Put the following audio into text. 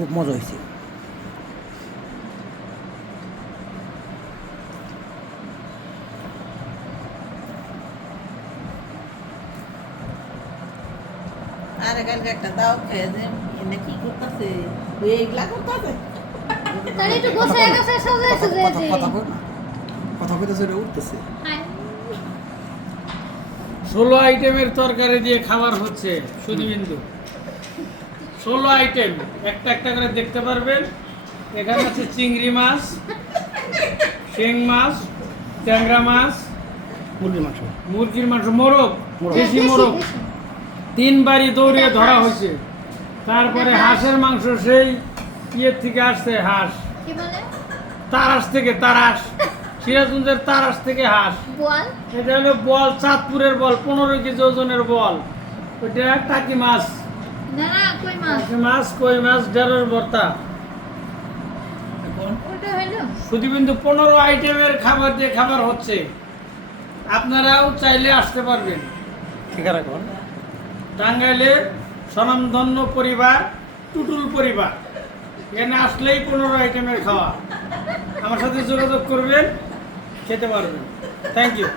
খুব মজা হয়েছে। আরে কালকে একটা দাও খেয়ে যে এনে কি করতেছে এইগুলা করতেছে তাহলে একটু গোছায় গোছায় সাজায় সাজায় কথা দিই। কথা কই না, কথা কইতেছে এটা উঠতেছে। আয়। 16 আইটেমের তরকারি দিয়ে খাবার হচ্ছে সুদীবিন্দু। 16 আইটেম একটা একটা করে দেখতে পারবেন। এখানে আছে চিংড়ি মাছ, শিং মাছ, ট্যাংরা মাছ, মুরগির মাংস। মুরগির মাংস, মোরগ, মোরগ। দেশি দেশি, মোরগ দেশি। 3 বারি দৌড়িয়ে এটা ধরা হাঁস। হয়েছে। তারপরে এটা হাঁস। হাঁসের মাংস সেই ইয়ের থেকে আসছে হাঁস, কি বলে? তারাস থেকে, তারাস সিরাজগঞ্জের তারাস থেকে হাঁস। বল। এটা হলো বল, চাঁদপুরের বল, 15 কেজি ওজনের বল। ওইটা টাকি মাছ, না না কই মাছ? টাকি মাছ, কই মাছ, ঢেঁড়স ভর্তা। এখন ওটা হইলো? সুদীবিন্দু 15 আইটেমের খাবার দিয়ে খাবার হচ্ছে। আপনারাও চাইলে আসতে পারবেন। ঠিকানা কোন? টাঙ্গাইলের স্বনামধন্য পরিবার টুটুল পরিবার, এখানে আসলেই 15 আইটেমের খাওয়া। আমার সাথে যোগাযোগ করবেন, খেতে পারবেন। Thank you.